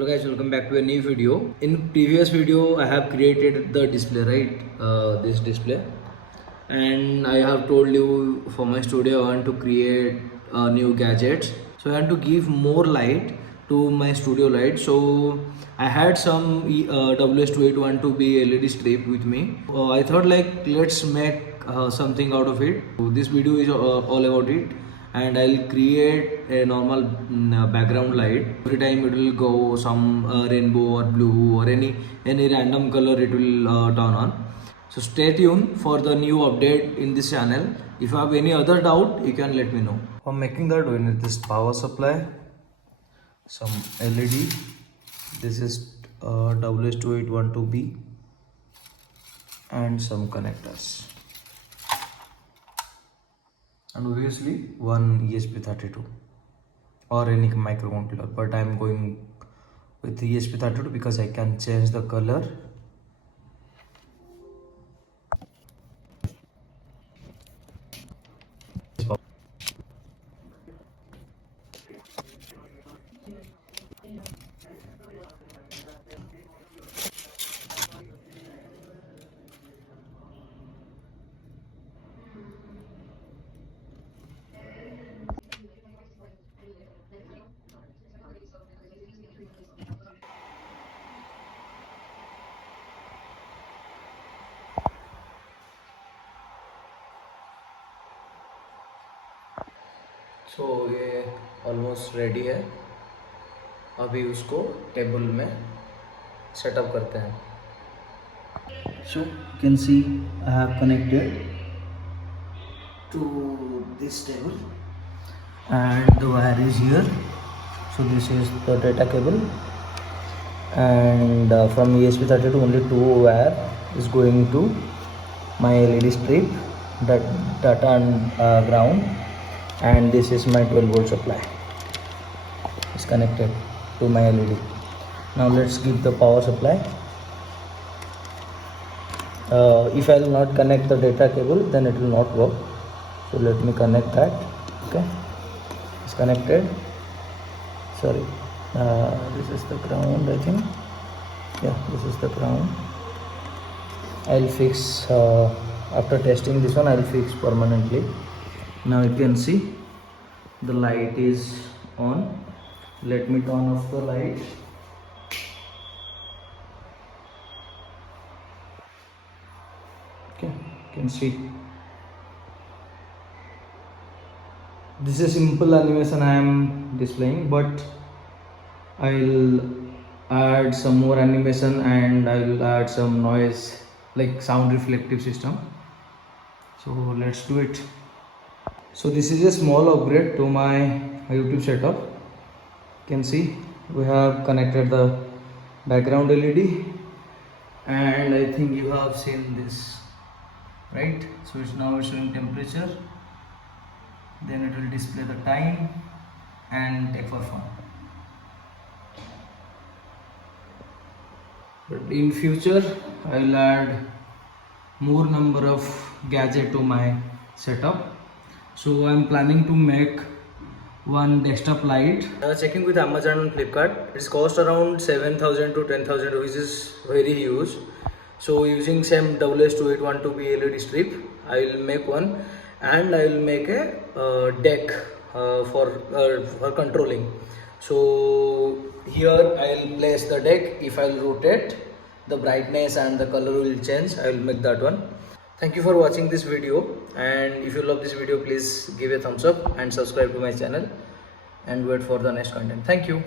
Hello guys, welcome back to a new video. In previous video I have created the display, right? This display, and I have told you for my studio I want to create new gadgets, so I want to give more light to my studio light. So I had some WS2812B LED strip with me. I thought like let's make something out of it. So this video is all about it, and I'll create a normal background light. Every time it will go some rainbow or blue or any random color it will turn on. So stay tuned for the new update in this channel. If you have any other doubt, you can let me know. For making that, we need this power supply, some LED. This is WS2812B and some connectors. And obviously one ESP32 or any microcontroller, but I'm going with ESP32 because I can change the color. तो ये almost ready है. अभी उसको table में setup करते हैं. So you can see I have connected to this table and the wire is here. So this is the data cable, and from ESP32 only two wire is going to my LED strip, that data and ground, and this is my 12 volt supply. It's connected to my LED. Now let's give the power supply. If I will not connect the data cable, then it will not work. So let me connect that. Okay, it's connected. Sorry, this is the ground, I think. Yeah, this is the ground. I'll fix after testing this one. I'll fix permanently. Now you can see the light is on. Let me turn off the light. Okay, you can see this is simple animation I am displaying, but I'll add some more animation and I'll add some noise like sound reflective system. So let's do it. So this is a small upgrade to my YouTube setup. You can see we have connected the background LED, and I think you have seen this, right? So it's now showing temperature, then it will display the time and take for fun. But in future I will add more number of gadget to my setup. So I'm planning to make one desktop light. I was checking with Amazon and Flipkart. It's cost around 7,000 to 10,000, which is very huge. So using same WS2812B LED strip, I will make one, and I will make a deck for controlling. So here I will place the deck. If I will rotate, the brightness and the color will change. I will make that one. Thank you for watching this video, and if you love this video, please give a thumbs up and subscribe to my channel and wait for the next content. Thank you.